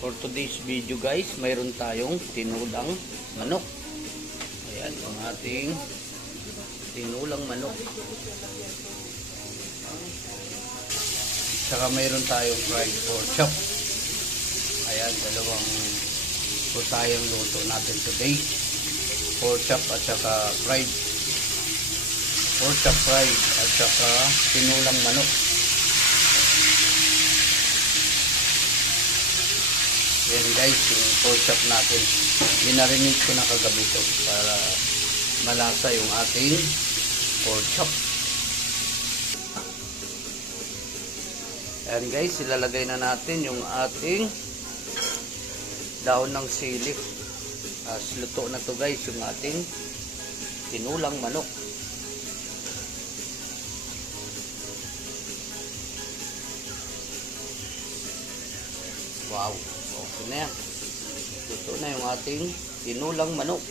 For today's video guys, mayroon tayong tinulang manok. Ayan, ang ating tinulang manok. Saka mayroon tayong fried pork chop. Ayan, dalawang po tayong luto natin today. Pork chop at saka fried. Pork chop fried at saka tinulang manok. Yan guys, yung pork chop natin. Ginarinig ko na kagabi ito para malasa yung ating pork chop. Yan guys, ilalagay na natin yung ating daon ng sili. Luto na to guys, yung ating tinulang manok. Wow, okay na yan. Luto na yung ating tinulang manok.